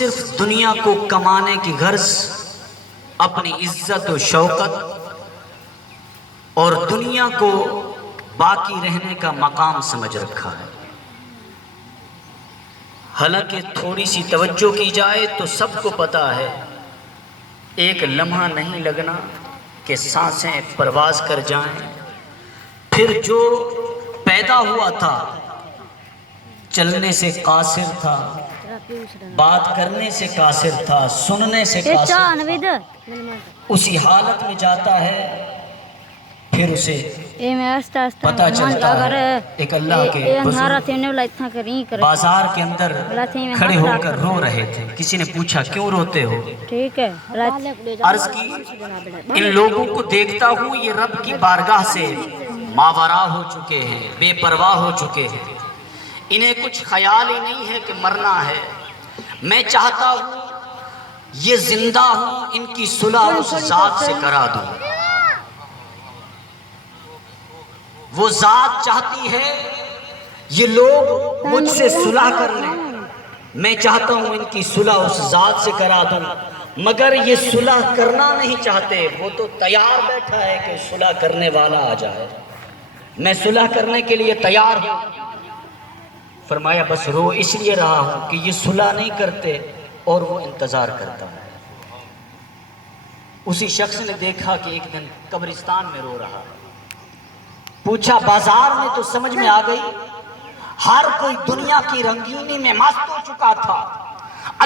صرف دنیا کو کمانے کی غرض، اپنی عزت و شوکت اور دنیا کو باقی رہنے کا مقام سمجھ رکھا ہے۔ حالانکہ تھوڑی سی توجہ کی جائے تو سب کو پتا ہے ایک لمحہ نہیں لگنا کہ سانسیں پرواز کر جائیں۔ پھر جو پیدا ہوا تھا چلنے سے قاصر تھا، بات کرنے سے قاصر تھا، سننے سے قاصر تھا، اسی حالت میں جاتا ہے، پھر اسے پتہ چلتا ہے ایک اللہ کے بزرگ بازار کے اندر کھڑے ہو کر رو رہے تھے۔ کسی نے پوچھا کیوں روتے ہو؟ عرض کی ان لوگوں کو دیکھتا ہوں یہ رب کی بارگاہ سے ماورا ہو چکے ہیں، بے پرواہ ہو چکے ہیں، انہیں کچھ خیال ہی نہیں ہے کہ مرنا ہے۔ میں چاہتا ہوں یہ زندہ ہوں، ان کی صلح اس ذات سے کرا دوں۔ وہ ذات چاہتی ہے یہ لوگ مجھ سے صلح کر لیں، میں چاہتا ہوں ان کی صلح اس ذات سے کرا دوں، مگر یہ صلح کرنا نہیں چاہتے۔ وہ تو تیار بیٹھا ہے کہ صلح کرنے والا آ جائے، میں صلح کرنے کے لیے تیار ہوں۔ فرمایا بس رو اس لیے رہا ہوں کہ یہ صلح نہیں کرتے اور وہ انتظار کرتا ہے۔ اسی شخص نے دیکھا کہ ایک دن قبرستان میں رو رہا ہے، پوچھا بازار میں تو سمجھ میں آ گئی، ہر کوئی دنیا کی رنگینی میں مست ہو چکا تھا،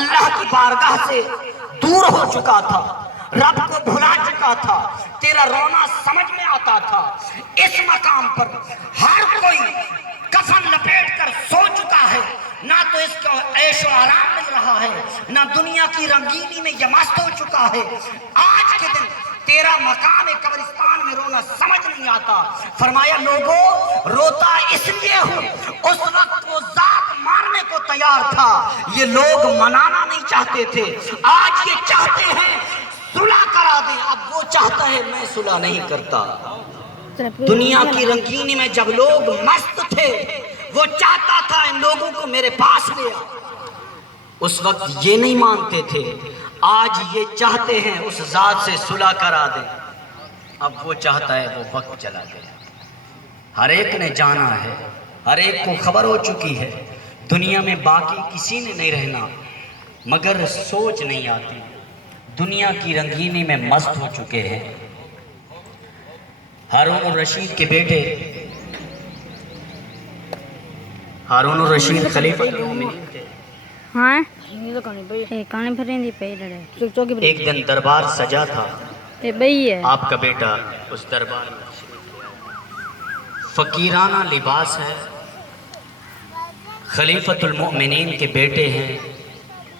اللہ کی بارگاہ سے دور ہو چکا تھا، رب کو بھلا چکا تھا، تیرا رونا سمجھ میں آتا تھا۔ اس مقام پر ہر کوئی کفن لپیٹ کر سو چکا ہے، نہ تو اس کو عیش و آرام مل رہا ہے، نہ دنیا کی رنگینی میں یہ مست ہو چکا ہے۔ آج کے دن تیرا مقام قبرستان میں رونا سمجھ نہیں آتا۔ فرمایا لوگوں روتا اس لیے ہوں، اس وقت وہ ذات مارنے کو تیار تھا، یہ لوگ منانا نہیں چاہتے تھے، آج یہ چاہتے ہیں صلح کرا دیں، اب وہ چاہتا ہے میں صلح نہیں کرتا۔ دنیا کی رنگینی میں جب لوگ مست تھے وہ چاہتا تھا ان لوگوں کو میرے پاس لے آ، اس وقت یہ نہیں مانتے تھے، آج یہ چاہتے ہیں اس ذات سے صلح کرا دیں، اب وہ چاہتا ہے وہ وقت چلا گیا۔ ہر ایک نے جانا ہے، ہر ایک کو خبر ہو چکی ہے دنیا میں باقی کسی نے نہیں رہنا، مگر سوچ نہیں آتی، دنیا کی رنگینی میں مست ہو چکے ہیں۔ ہارون الرشید کے بیٹے ہارون الرشید خلیفہ المومنین تھے۔ ایک دن دربار سجا تھا، آپ کا بیٹا اس دربار میں فقیرانہ لباس ہے، خلیفۃ المؤمنین کے بیٹے ہیں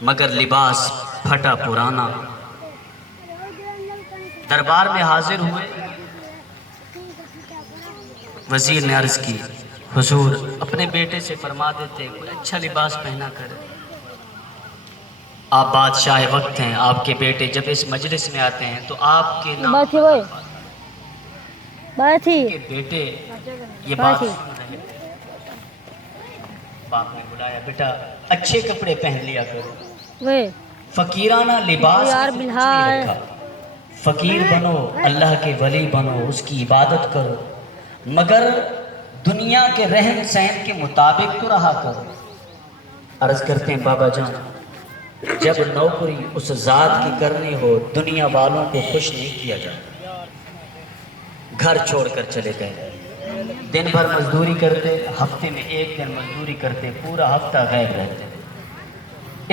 مگر لباس پھٹا پرانا۔ دربار میں حاضر ہوئے، وزیر نے عرض کی حضور اپنے بیٹے سے فرما دیتے کوئی اچھا لباس پہنا کرے، آپ بادشاہ وقت ہیں، آپ کے بیٹے جب اس مجلس میں آتے ہیں تو آپ کے نام کے بیٹے یہ بات سن رہے، باپ نے بلایا بیٹا اچھے کپڑے پہن لیا کرو، فقیرانہ لباس نہیں رکھا، فقیر بنو، اللہ کے ولی بنو، اس کی عبادت کرو، مگر دنیا کے رہن سہن کے مطابق تو رہا کرو۔ عرض کرتے ہیں بابا جان جب نوکری اس ذات کی کرنی ہو دنیا والوں کو خوش نہیں کیا جاتا۔ گھر چھوڑ کر چلے گئے، دن بھر مزدوری کرتے، ہفتے میں ایک دن مزدوری کرتے، پورا ہفتہ غائب رہتے۔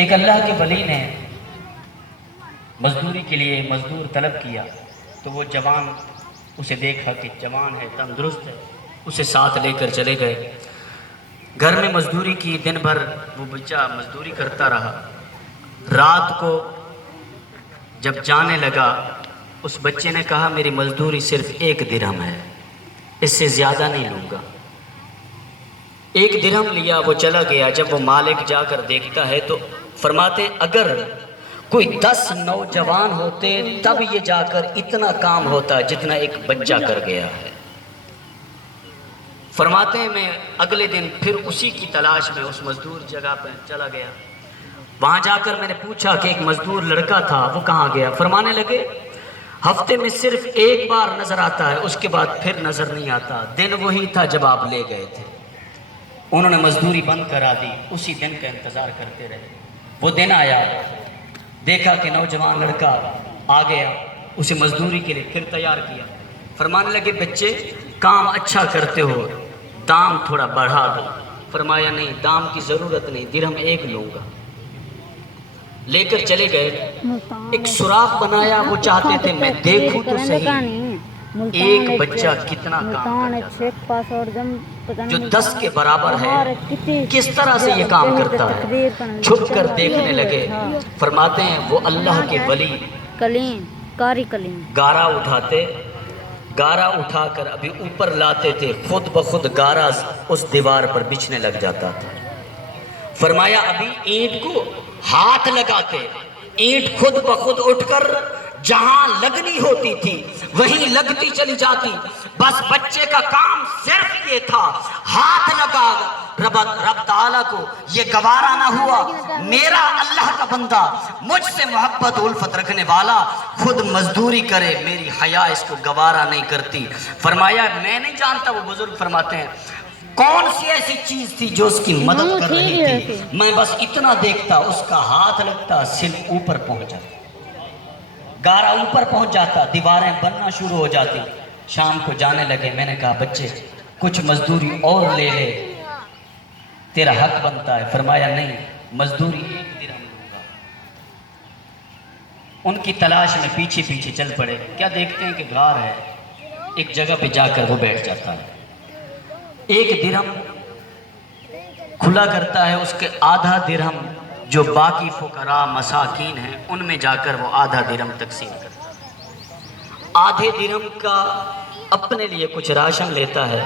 ایک اللہ کے ولی نے مزدوری کے لیے مزدور طلب کیا تو وہ جوان اسے دیکھا کہ جوان ہے، تندرست ہے، اسے ساتھ لے کر چلے گئے، گھر میں مزدوری کی، دن بھر وہ بچہ مزدوری کرتا رہا۔ رات کو جب جانے لگا اس بچے نے کہا میری مزدوری صرف 1 درہم ہے، اس سے زیادہ نہیں لوں گا۔ 1 درہم لیا، وہ چلا گیا۔ جب وہ مالک جا کر دیکھتا ہے تو فرماتے اگر کوئی 10 نوجوان ہوتے تب یہ جا کر اتنا کام ہوتا جتنا ایک بچہ کر گیا ہے۔ فرماتے ہیں میں اگلے دن پھر اسی کی تلاش میں اس مزدور جگہ پر چلا گیا، وہاں جا کر میں نے پوچھا کہ ایک مزدور لڑکا تھا وہ کہاں گیا؟ فرمانے لگے ہفتے میں صرف ایک بار نظر آتا ہے، اس کے بعد پھر نظر نہیں آتا، دن وہی تھا جب آپ لے گئے تھے۔ انہوں نے مزدوری بند کرا دی، اسی دن کا انتظار کرتے رہے۔ وہ دن آیا، دیکھا کہ نوجوان لڑکا آ گیا، اسے مزدوری کے لیے پھر تیار کیا۔ فرمانے لگے بچے کام اچھا کرتے ہو، دام تھوڑا بڑھا دو۔ فرمایا نہیں، دام کی ضرورت نہیں، درہم 1 لوں گا۔ لے کر چلے گئے، ایک سوراخ بنایا، وہ چاہتے تھے میں دیکھوں تو صحیح ایک بچہ کتنا کام کرتا ہے، جو 10 کے برابر ہے، کس طرح سے یہ کام کرتا ہے۔ چھپ کر دیکھنے لگے۔ فرماتے ہیں وہ اللہ کے ولی گارا اٹھاتے، گارا اٹھا کر ابھی اوپر لاتے تھے، خود بخود گارا اس دیوار پر بچھنے لگ جاتا تھا۔ فرمایا ابھی اینٹ کو ہاتھ لگاتے، اینٹ خود بخود اٹھ کر جہاں لگنی ہوتی تھی وہیں لگتی چلی جاتی۔ بس بچے کا کام صرف یہ تھا، ہاتھ لگا رب تعالیٰ کو یہ گوارا نہ ہوا، میرا اللہ کا بندہ مجھ سے محبت الفت رکھنے والا خود مزدوری کرے، میری حیا اس کو گوارا نہیں کرتی۔ فرمایا میں نہیں جانتا، وہ بزرگ فرماتے ہیں کون سی ایسی چیز تھی جو اس کی مدد کر رہی تھی، میں بس اتنا دیکھتا، اس کا ہاتھ لگتا، سل اوپر پہنچ جاتا، گارا اوپر پہنچ جاتا، دیواریں بننا شروع ہو جاتی۔ شام کو جانے لگے، میں نے کہا بچے کچھ مزدوری اور لے لے، تیرا حق بنتا ہے۔ فرمایا نہیں، مزدوری 1 درہم لوں گا۔ ان کی تلاش میں پیچھے پیچھے چل پڑے، کیا دیکھتے ہیں کہ غار ہے، ایک جگہ پہ جا کر وہ بیٹھ جاتا ہے، 1 درہم کھلا کرتا ہے، اس کے آدھا درہم جو باقی فقراء مساکین ہیں ان میں جا کر وہ آدھا درہم تقسیم کرتا ہے، آدھے درہم کا اپنے لیے کچھ راشن لیتا ہے،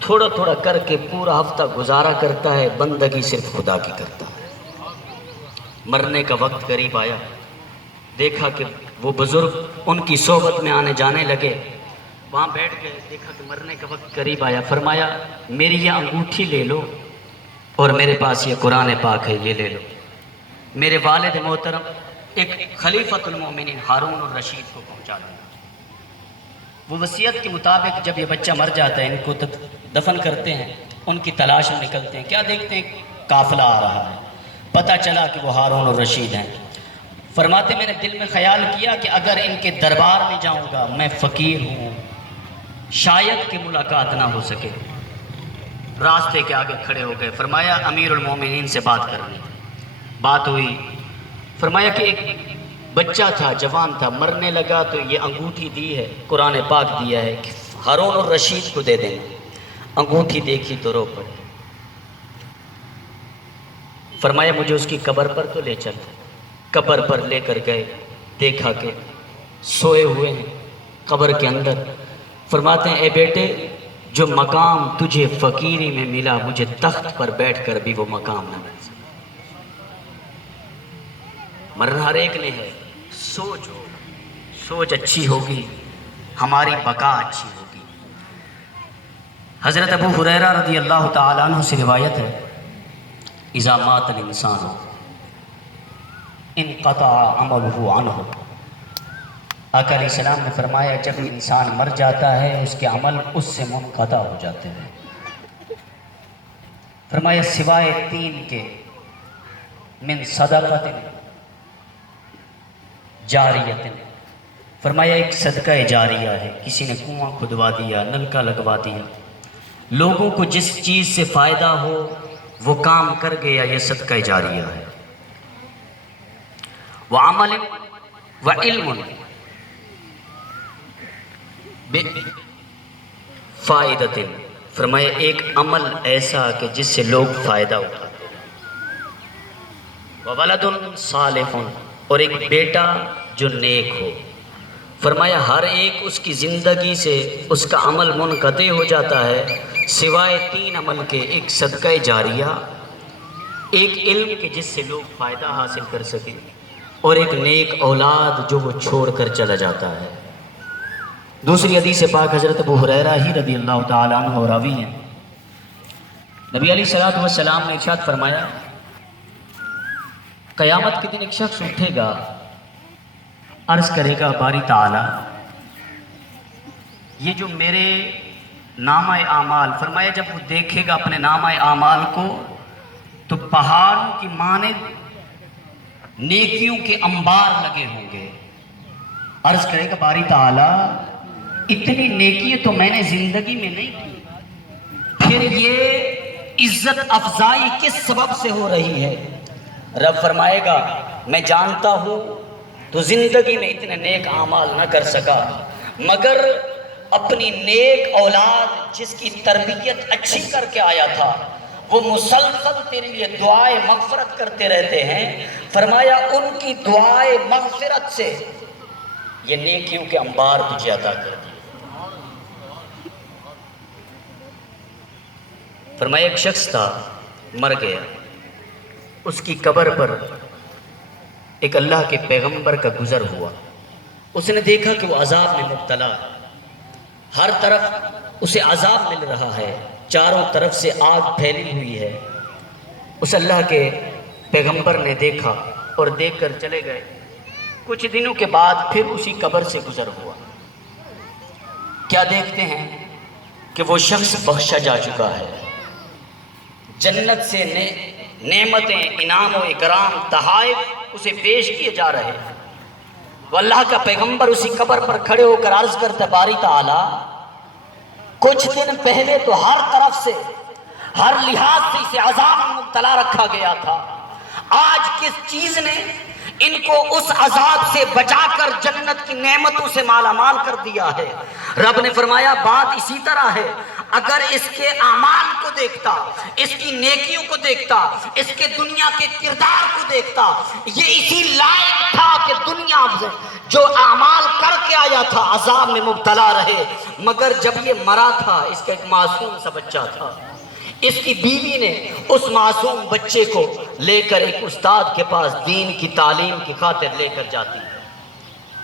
تھوڑا تھوڑا کر کے پورا ہفتہ گزارا کرتا ہے، بندگی صرف خدا کی کرتا ہے۔ مرنے کا وقت قریب آیا، دیکھا کہ وہ بزرگ ان کی صحبت میں آنے جانے لگے، وہاں بیٹھ گئے، دیکھا کہ مرنے کا وقت قریب آیا۔ فرمایا میری یہ انگوٹھی لے لو اور میرے پاس یہ قرآن پاک ہے، یہ لے لو۔ میرے والد محترم ایک خلیفۃ المومنین ہارون الرشید کو پہنچا دیا۔ وہ وصیت کے مطابق جب یہ بچہ مر جاتا ہے، ان کو دفن کرتے ہیں، ان کی تلاش میں نکلتے ہیں، کیا دیکھتے ہیں قافلہ آ رہا ہے، پتہ چلا کہ وہ ہارون الرشید ہیں۔ فرماتے میں نے دل میں خیال کیا کہ اگر ان کے دربار میں جاؤں گا، میں فقیر ہوں، شاید کہ ملاقات نہ ہو سکے۔ راستے کے آگے کھڑے ہو گئے، فرمایا امیر المومنین سے بات کرنی ہے۔ بات ہوئی، فرمایا کہ ایک بچہ تھا، جوان تھا، مرنے لگا تو یہ انگوٹھی دی ہے، قرآن پاک دیا ہے کہ ہارون الرشید کو دے دینا۔ انگوٹھی دیکھی تو رو پڑے۔ فرمایا مجھے اس کی قبر پر تو لے چل۔ قبر پر لے کر گئے، دیکھا کہ سوئے ہوئے ہیں قبر کے اندر۔ فرماتے ہیں اے بیٹے جو مقام تجھے فقیری میں ملا، مجھے تخت پر بیٹھ کر بھی وہ مقام نہ مل سکتا۔ مرنا ہر ایک نے ہے، سوچ ہو، سوچ اچھی ہوگی ہماری بقا اچھی ہوگی۔ حضرت ابو ہریرہ رضی اللہ تعالیٰ عنہ سے روایت ہے، اذا مات الانسان انقطع عملہ عنہ۔ آقا علیہ السلام نے فرمایا جب انسان مر جاتا ہے اس کے عمل اس سے منقطع ہو جاتے ہیں۔ فرمایا سوائے 3 کے، من صدقۃ جاریۃ، فرمایا ایک صدقہ جاریہ ہے، کسی نے کنواں کھدوا دیا، نلکا لگوا دیا، لوگوں کو جس چیز سے فائدہ ہو وہ کام کر گیا، یہ صدقہ جاریہ ہے۔ وعمل وعلم فائدۃ، فرمایا ایک عمل ایسا کہ جس سے لوگ فائدہ اٹھاتے ہیں، وولد صالح، اور ایک بیٹا جو نیک ہو۔ فرمایا ہر ایک اس کی زندگی سے اس کا عمل منقطع ہو جاتا ہے سوائے 3 عمل کے، ایک صدقہ جاریہ، ایک علم کے جس سے لوگ فائدہ حاصل کر سکیں، اور ایک نیک اولاد جو وہ چھوڑ کر چلا جاتا ہے۔ دوسری حدیث پاک حضرت ابو ہریرہ ہی رضی اللہ تعالیٰ عنہ راوی ہیں، نبی علیہ الصلوۃ والسلام نے ارشاد فرمایا قیامت کے دن ایک شخص اٹھے گا، عرض کرے گا باری تعالی یہ جو میرے نامہ اعمال، فرمایا جب وہ دیکھے گا اپنے نامہ اعمال کو تو پہاڑوں کی مانند نیکیوں کے انبار لگے ہوں گے۔ عرض کرے گا باری تعالی اتنی نیکیاں تو میں نے زندگی میں نہیں کی، پھر یہ عزت افزائی کس سبب سے ہو رہی ہے؟ رب فرمائے گا میں جانتا ہوں تو زندگی میں اتنے نیک اعمال نہ کر سکا، مگر اپنی نیک اولاد جس کی تربیت اچھی کر کے آیا تھا وہ مسلسل تیرے لیے دعائے مغفرت کرتے رہتے ہیں، فرمایا ان کی دعائے مغفرت سے یہ نیکیوں کے انبار تجھے عطا کر دیے۔ فرمایا ایک شخص تھا مر گیا، اس کی قبر پر ایک اللہ کے پیغمبر کا گزر ہوا، اس نے دیکھا کہ وہ عذاب میں مبتلا ہے، ہر طرف اسے عذاب مل رہا ہے، چاروں طرف سے آگ پھیلی ہوئی ہے۔ اس اللہ کے پیغمبر نے دیکھا اور دیکھ کر چلے گئے، کچھ دنوں کے بعد پھر اسی قبر سے گزر ہوا، کیا دیکھتے ہیں کہ وہ شخص بخشا جا چکا ہے، جنت سے نعمتیں انعام و اکرام تحائف اسے پیش کیے جا رہے ہیں۔ وہ اللہ کا پیغمبر اسی قبر پر کھڑے ہو کر عرض کرتا باری تعالی کچھ دن پہلے تو ہر طرف سے ہر لحاظ سے اسے عذاب میں مبتلا رکھا گیا تھا، آج کس چیز نے ان کو اس عذاب سے بچا کر جنت کی نعمتوں سے مالا مال کر دیا ہے؟ رب نے فرمایا بات اسی طرح ہے، اگر اس کے اعمال کو دیکھتا، اس کی نیکیوں کو دیکھتا، اس کے دنیا کے کردار کو دیکھتا، یہ اسی لائق تھا کہ دنیا سے جو اعمال کر کے آیا تھا عذاب میں مبتلا رہے، مگر جب یہ مرا تھا اس کا ایک معصوم سا بچہ تھا، اس کی بیوی نے اس معصوم بچے کو لے کر ایک استاد کے پاس دین کی تعلیم کی خاطر لے کر جاتی ہے،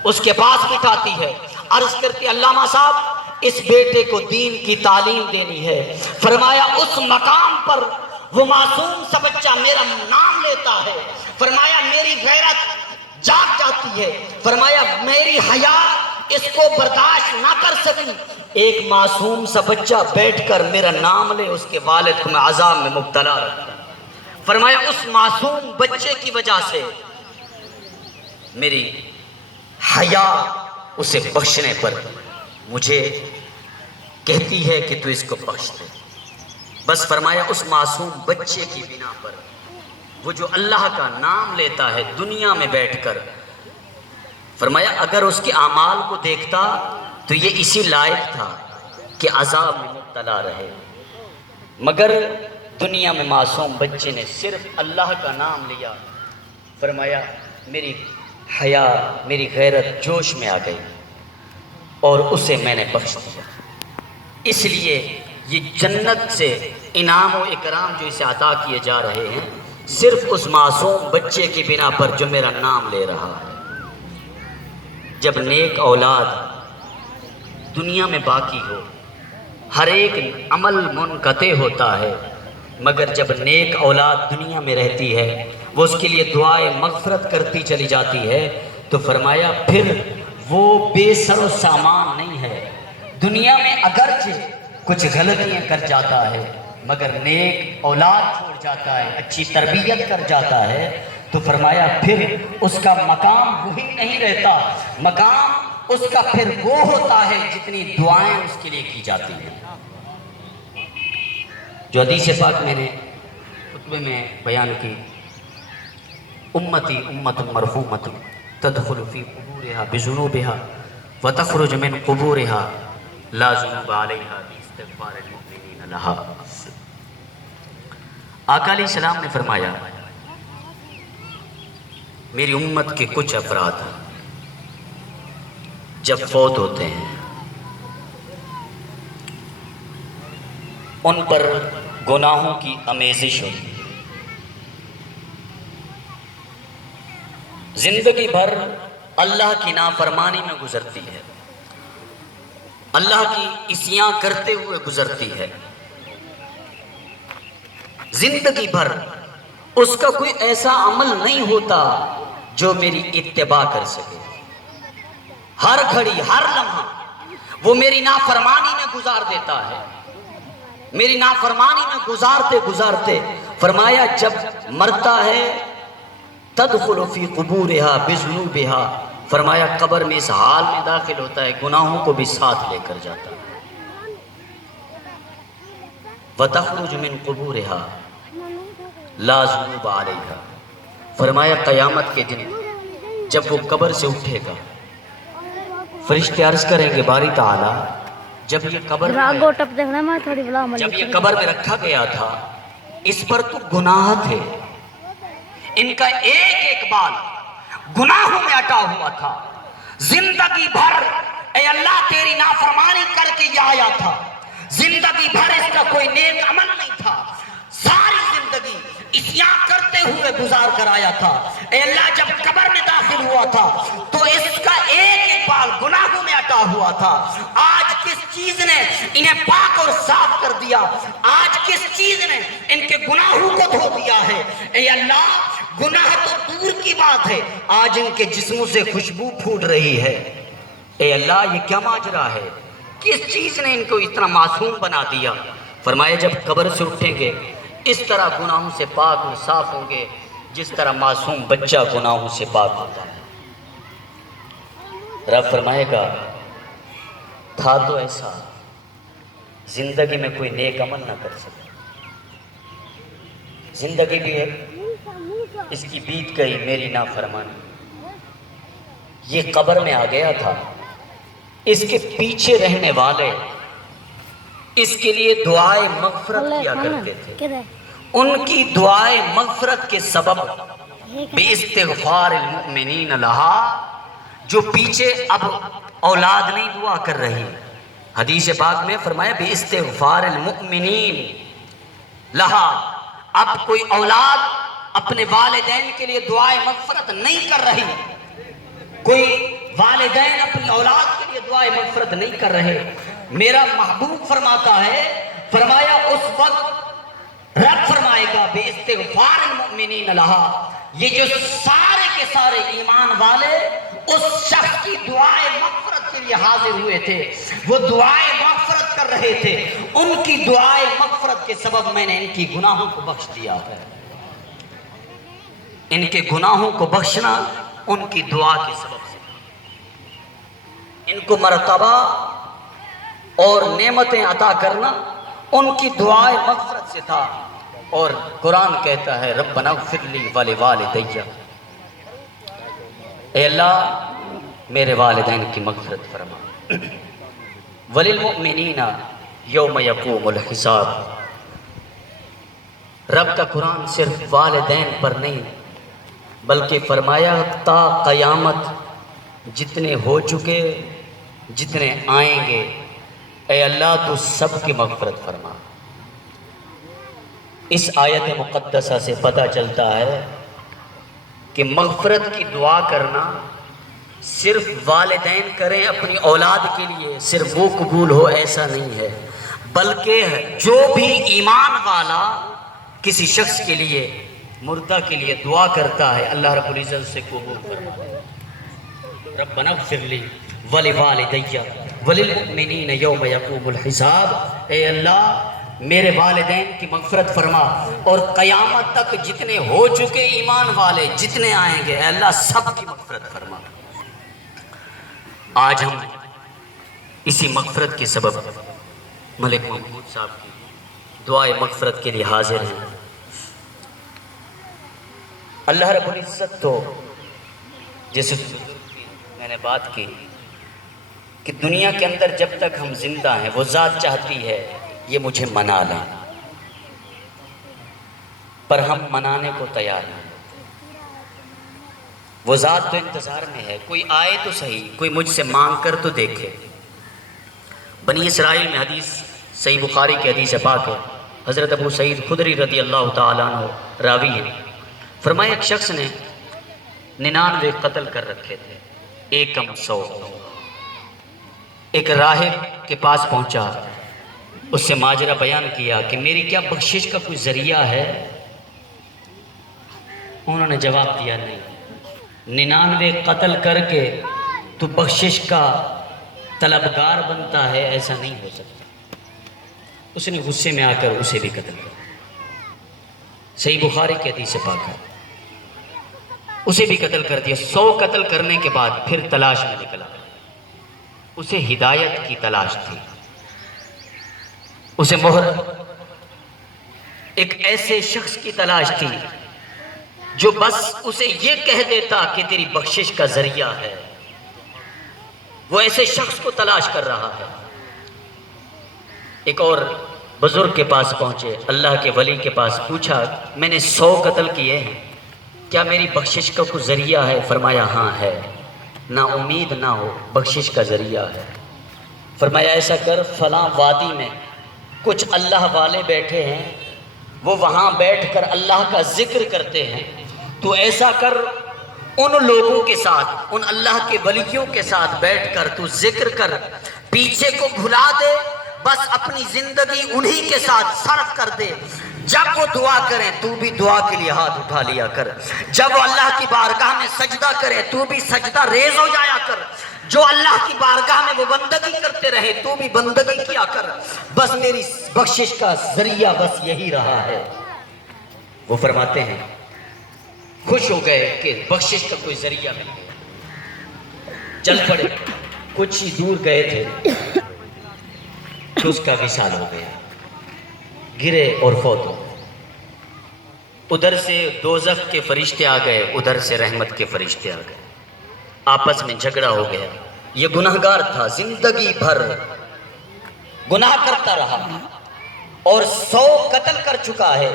اس کے پاس بٹھاتی ہے، عرض کرتی علامہ صاحب اس بیٹے کو دین کی تعلیم دینی ہے۔ فرمایا اس مقام پر وہ معصوم سا بچہ میرا نام لیتا ہے، فرمایا میری غیرت جاگ جاتی ہے، فرمایا میری حیا اس کو برداشت نہ کر سکی، ایک معصوم سا بچہ بیٹھ کر میرا نام لے، اس کے والد کو میں عذاب میں مبتلا رکھتا۔ فرمایا اس معصوم بچے کی وجہ سے میری حیا اسے بخشنے پر مجھے کہتی ہے کہ تو اس کو بخش دے، بس فرمایا اس معصوم بچے کی بنا پر وہ جو اللہ کا نام لیتا ہے دنیا میں بیٹھ کر، فرمایا اگر اس کے اعمال کو دیکھتا تو یہ اسی لائق تھا کہ عذاب میں مبتلا رہے، مگر دنیا میں معصوم بچے نے صرف اللہ کا نام لیا، فرمایا میری حیا میری غیرت جوش میں آ گئی اور اسے میں نے بخش دیا۔ اس لیے یہ جنت سے انعام و اکرام جو اسے عطا کیے جا رہے ہیں صرف اس معصوم بچے کی بنا پر جو میرا نام لے رہا ہے۔ جب نیک اولاد دنیا میں باقی ہو ہر ایک عمل منقطع ہوتا ہے، مگر جب نیک اولاد دنیا میں رہتی ہے وہ اس کے لیے دعائے مغفرت کرتی چلی جاتی ہے، تو فرمایا پھر وہ بے سر و سامان نہیں ہے، دنیا میں اگرچہ کچھ غلطیاں کر جاتا ہے مگر نیک اولاد چھوڑ جاتا ہے، اچھی تربیت کر جاتا ہے، تو فرمایا پھر اس کا مقام وہی نہیں رہتا، مقام اس کا پھر وہ ہوتا ہے جتنی دعائیں اس کے لیے کی جاتی ہیں۔ جو حدیث پاک میں نے خطبے میں بیان کی، امتی امت مرحومت تدخل فی قبورها بذنوبها وتخرج من قبورها لا ذنوب علیہا باستغفار المؤمنین لہا۔ آقا علیہ السلام نے فرمایا میری امت کے کچھ افراد جب فوت ہوتے ہیں ان پر گناہوں کی آمیزش ہوتی ہے، زندگی بھر اللہ کی نافرمانی میں گزرتی ہے، اللہ کی عصیاں کرتے ہوئے گزرتی ہے، زندگی بھر اس کا کوئی ایسا عمل نہیں ہوتا جو میری اتباع کر سکے. ہر گھڑی ہر لمحہ وہ میری نافرمانی میں گزار دیتا ہے. میری نافرمانی میں گزارتے گزارتے فرمایا جب مرتا ہے تدخل فی قبورها بذنوبها، فرمایا قبر میں اس حال میں داخل ہوتا ہے گناہوں کو بھی ساتھ لے کر جاتا ہے. وتخرج من قبورها لا ذنوب علیها، فرمایا قیامت کے دن جب وہ قبر سے اٹھے گا فرشتے عرض کریں گے باری تعالی جب یہ قبر میں رکھا گیا تھا اس پر تو گناہ تھے، ان کا ایک ایک بال گناہوں میں اٹا ہوا تھا، زندگی بھر اے اللہ تیری نافرمانی کر کے یہ آیا تھا، زندگی بھر اس کا کوئی نیک عمل نہیں تھا، ساری زندگی عصیاں کرتے ہوئے گزار کر آیا تھا. اے اللہ جب قبر میں داخل ہوا تھا تو اس کا ایک ایک بال گناہوں میں اٹا ہوا تھا. آج کس چیز نے انہیں پاک اور صاف کر دیا؟ آج کس چیز نے ان کے گناہوں کو دھو دیا ہے؟ اے اللہ گناہ تو دور کی بات ہے، آج ان کے جسموں سے خوشبو پھوٹ رہی ہے. اے اللہ یہ کیا ماجرا ہے؟ کس چیز نے ان کو اتنا معصوم بنا دیا؟ فرمایا جب قبر سے اٹھیں گے اس طرح گناہوں سے پاک اور صاف ہوں گے جس طرح معصوم بچہ گناہوں سے پاک ہوتا ہے. رب فرمائے گا تھا تو ایسا زندگی میں کوئی نیک عمل نہ کر سکے، زندگی بھی ہے اس کی بیت گئی میری نافرمانی. یہ قبر میں آ گیا تھا، اس کے پیچھے رہنے والے اس کے لیے دعائے مغفرت کیا کرتے تھے. ان کی دعائے مغفرت کے سبب باستغفار المؤمنین لہا، جو پیچھے اب اولاد نہیں دعا کر رہی، حدیث پاک میں فرمایا باستغفار المؤمنین لہا، اب کوئی اولاد اپنے والدین کے لیے دعائے مغفرت نہیں کر رہی، کوئی والدین اپنی اولاد کے لیے دعائے مغفرت نہیں کر رہے. میرا محبوب فرماتا ہے، فرمایا اس وقت رب فرمائے گا باستغفار المؤمنین لہا، یہ جو سارے کے سارے ایمان والے اس شخص کی دعائے مغفرت کے لیے حاضر ہوئے تھے، وہ دعائے مغفرت کر رہے تھے، ان کی دعائے مغفرت کے سبب میں نے ان کی گناہوں کو بخش دیا ہے. ان کے گناہوں کو بخشنا ان کی دعا کے سبب سے، ان کو مرتبہ اور نعمتیں عطا کرنا ان کی دعائے مغفرت سے تھا. اور قرآن کہتا ہے ربنا اغفر لی ولوالدی، اے اللہ میرے والدین کی مغفرت فرما. وللمؤمنین یوم یقوم الحساب، رب کا قرآن صرف والدین پر نہیں بلکہ فرمایا تا قیامت جتنے ہو چکے جتنے آئیں گے اے اللہ تو سب کی مغفرت فرما. اس آیت مقدسہ سے پتہ چلتا ہے کہ مغفرت کی دعا کرنا صرف والدین کریں اپنی اولاد کے لیے صرف وہ قبول ہو ایسا نہیں ہے، بلکہ جو بھی ایمان والا کسی شخص کے لیے مردہ کے لیے دعا کرتا ہے اللہ رب العزت سے قبول فرماتا ہے. ربنا اغفر لی ولوالدی وللمؤمنین یوم یقوم الحساب، اے اللہ میرے والدین کی مغفرت فرما اور قیامت تک جتنے ہو چکے ایمان والے جتنے آئیں گے اے اللہ سب کی مغفرت فرما. آج ہم اسی مغفرت کے سبب ملک محمود صاحب کی دعائے مغفرت کے لیے حاضر ہیں. اللہ رب العزت تو جیسے میں نے بات کی کہ دنیا کے اندر جب تک ہم زندہ ہیں وہ ذات چاہتی ہے یہ مجھے منا لیں، پر ہم منانے کو تیار ہیں. وہ ذات تو انتظار میں ہے کوئی آئے تو صحیح، کوئی مجھ سے مانگ کر تو دیکھے. بنی اسرائیل میں حدیث صحیح بخاری کی حدیث پاک ہے، حضرت ابو سعید خدری رضی اللہ تعالیٰ عنہ راوی ہے، فرمایا ایک شخص نے 99 قتل کر رکھے تھے، ایک کم 100. ایک راہب کے پاس پہنچا، اس سے ماجرہ بیان کیا کہ میری کیا بخشش کا کوئی ذریعہ ہے؟ انہوں نے جواب دیا نہیں، 99 قتل کر کے تو بخشش کا طلبگار بنتا ہے، ایسا نہیں ہو سکتا۔ اس نے غصے میں آ کر اسے بھی قتل کر دیا۔ صحیح بخاری کی حدیث پاک ہے، اسے بھی قتل کر دیا۔ 100 قتل کرنے کے بعد پھر تلاش میں نکلا، اسے ہدایت کی تلاش تھی، اسے مہر ایک ایسے شخص کی تلاش تھی جو بس اسے یہ کہہ دیتا کہ تیری بخشش کا ذریعہ ہے۔ وہ ایسے شخص کو تلاش کر رہا ہے۔ ایک اور بزرگ کے پاس پہنچے، اللہ کے ولی کے پاس، پوچھا میں نے 100 قتل کیے ہیں، کیا میری بخشش کا کوئی ذریعہ ہے؟ فرمایا ہاں ہے، نہ امید نہ ہو، بخشش کا ذریعہ ہے۔ فرمایا ایسا کر، فلاں وادی میں کچھ اللہ والے بیٹھے ہیں، وہ وہاں بیٹھ کر اللہ کا ذکر کرتے ہیں، تو ایسا کر ان لوگوں کے ساتھ، ان اللہ کے ولیوں کے ساتھ بیٹھ کر تو ذکر کر، پیچھے کو بھلا دے، بس اپنی زندگی انہی کے ساتھ صرف کر دے۔ جب وہ دعا کریں تو بھی دعا کے لیے ہاتھ اٹھا لیا کر، جب وہ اللہ کی بارگاہ میں سجدہ کریں تو بھی سجدہ ریز ہو جایا کر، جو اللہ کی بارگاہ میں وہ بندگی کرتے رہے تو بھی بندگی کیا کر، بس میری بخشش کا ذریعہ بس یہی رہا ہے۔ وہ فرماتے ہیں خوش ہو گئے کہ بخشش کا کوئی ذریعہ مل گیا، چل پڑے، کچھ ہی دور گئے تھے کہ اس کا وصال ہو گیا، گرے اور فوت ہو گئے۔ ادھر سے دوزخ کے فرشتے آ گئے، ادھر سے رحمت کے فرشتے آ گئے، آپس میں جھگڑا ہو گیا۔ یہ گناہگار تھا، زندگی بھر گناہ کرتا رہا اور 100 قتل کر چکا ہے،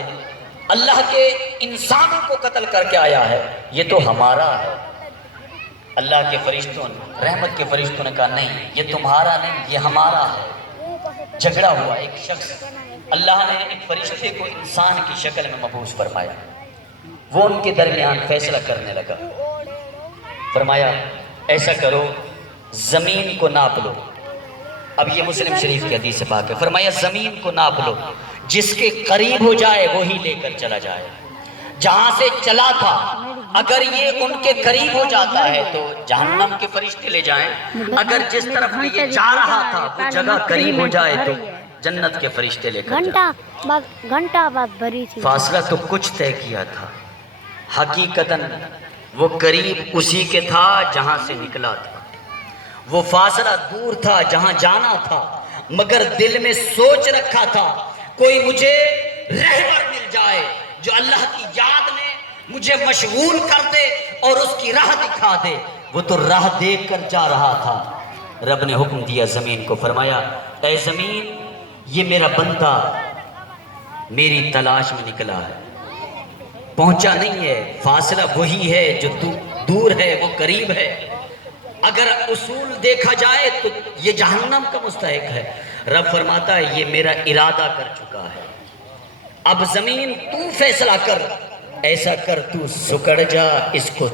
اللہ کے انسانوں کو قتل کر کے آیا ہے، یہ تو ہمارا ہے۔ اللہ کے فرشتوں نے، رحمت کے فرشتوں نے کہا نہیں، یہ تمہارا نہیں، یہ ہمارا ہے۔ جھگڑا ہوا، ایک شخص، اللہ نے ایک فرشتے کو انسان کی شکل میں مبعوث فرمایا، وہ ان کے درمیان فیصلہ کرنے لگا۔ فرمایا ایسا کرو، زمین کو ناپ لو۔ اب یہ مسلم شریف کی حدیث سے پاک ہے۔ فرمایا زمین کو ناپ لو، جس کے قریب ہو جائے وہی لے کر چلا جائے۔ جہاں سے چلا تھا اگر یہ ان کے قریب ہو جاتا ہے تو جہنم کے فرشتے لے جائیں، اگر جس طرف یہ جا رہا تھا وہ جگہ قریب ہو جائے تو جنت کے فرشتے لے کر جائیں۔ گھنٹہ بعد بھری تھی، فاصلہ تو کچھ طے کیا تھا، حقیقتاً وہ قریب اسی کے تھا جہاں سے نکلا تھا، وہ فاصلہ دور تھا جہاں جانا تھا، مگر دل میں سوچ رکھا تھا کوئی مجھے رہبر مل جائے جو اللہ کی یاد میں مجھے مشغول کر دے اور اس کی راہ دکھا دے۔ وہ تو راہ دیکھ کر جا رہا تھا، رب نے حکم دیا زمین کو، فرمایا اے زمین یہ میرا بندہ میری تلاش میں نکلا ہے، پہنچا نہیں ہے، فاصلہ وہی ہے، جو دور ہے وہ قریب ہے، اگر اصول دیکھا جائے تو یہ جہنم کا مستحق ہے۔ رب فرماتا ہے یہ میرا ارادہ کر چکا ہے، اب زمین تو فیصلہ کر، ایسا کر تو سکڑ جا، اس کو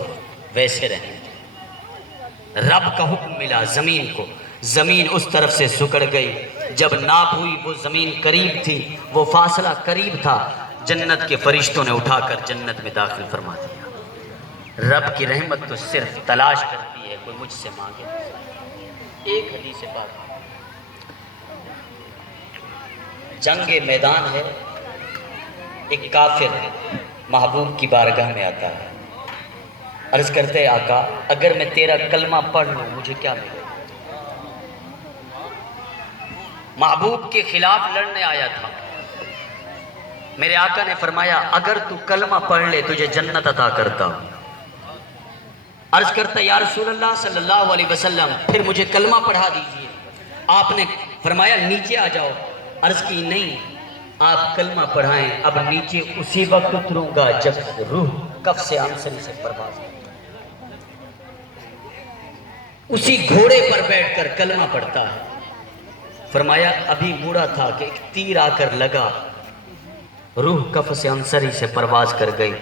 ویسے رہنے دے۔ رب کا حکم ملا زمین کو، زمین اس طرف سے سکڑ گئی، جب ناپ ہوئی وہ زمین قریب تھی، وہ فاصلہ قریب تھا، جنت کے فرشتوں نے اٹھا کر جنت میں داخل فرما دیا۔ رب کی رحمت تو صرف تلاش کرتی ہے کوئی مجھ سے مانگے۔ ایک حدیث پاک، جنگ میدان ہے، ایک کافر محبوب کی بارگاہ میں آتا ہے، عرض کرتے ہیں آقا اگر میں تیرا کلمہ پڑھ لوں مجھے کیا ملے؟ محبوب کے خلاف لڑنے آیا تھا، میرے آقا نے فرمایا اگر تو کلمہ پڑھ لے تجھے جنت عطا کرتا ہوں۔ عرض کرتا یا رسول اللہ صلی اللہ علیہ وسلم پھر مجھے کلمہ پڑھا دیجئے۔ آپ نے فرمایا نیچے آ جاؤ۔ عرض کی نہیں، آپ کلمہ پڑھائیں، اب نیچے اسی وقت اتروں گا جب روح کف سے آنسری سے پرواز کرے۔ اسی گھوڑے پر بیٹھ کر کلمہ پڑھتا ہے۔ فرمایا ابھی موڑا تھا کہ ایک تیر آ کر لگا، روح کف سے آنسری سے پرواز کر گئی،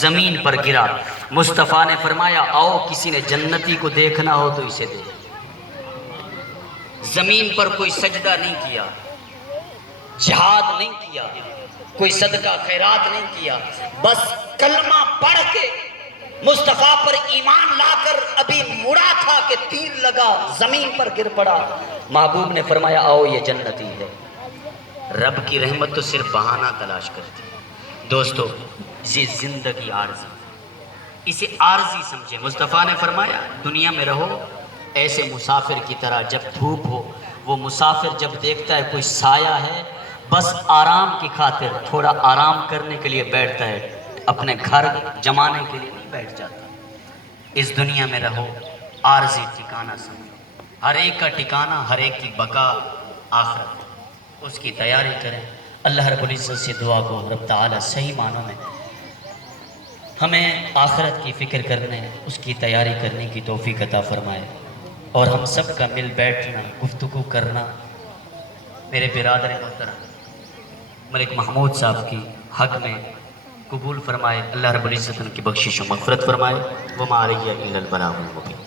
زمین پر گرا۔ مصطفیٰ نے فرمایا آؤ کسی نے جنتی کو دیکھنا ہو تو اسے دیکھ۔ زمین پر کوئی سجدہ نہیں کیا، جہاد نہیں کیا، کوئی صدقہ خیرات نہیں کیا، بس کلمہ پڑھ کے مصطفیٰ پر ایمان لا کر ابھی مڑا تھا کہ تیر لگا، زمین پر گر پڑا۔ محبوب نے فرمایا آؤ یہ جنتی ہے۔ رب کی رحمت تو صرف بہانہ تلاش کرتی ہے۔ دوستو یہ زندگی عارضی، اسے عارضی سمجھے۔ مصطفیٰ نے فرمایا دنیا میں رہو ایسے مسافر کی طرح، جب دھوپ ہو وہ مسافر جب دیکھتا ہے کوئی سایہ ہے بس آرام کی خاطر تھوڑا آرام کرنے کے لیے بیٹھتا ہے، اپنے گھر جمانے کے لیے نہیں بیٹھ جاتا۔ اس دنیا میں رہو عارضی ٹھکانہ سمجھو، ہر ایک کا ٹھکانہ، ہر ایک کی بقا آخرت، اس کی تیاری کریں۔ اللہ رب العزت سے دعا کو رب تعالی صحیح معنوں میں ہمیں آخرت کی فکر کرنے، اس کی تیاری کرنے کی توفیق عطا فرمائے، اور ہم سب کا مل بیٹھنا، گفتگو کرنا میرے برادر محترم ملک محمود صاحب کی حق میں قبول فرمائے۔ اللہ رب العزت ان کی بخشش و مغفرت فرمائے۔ وما علیہ الا البلاغ المبین۔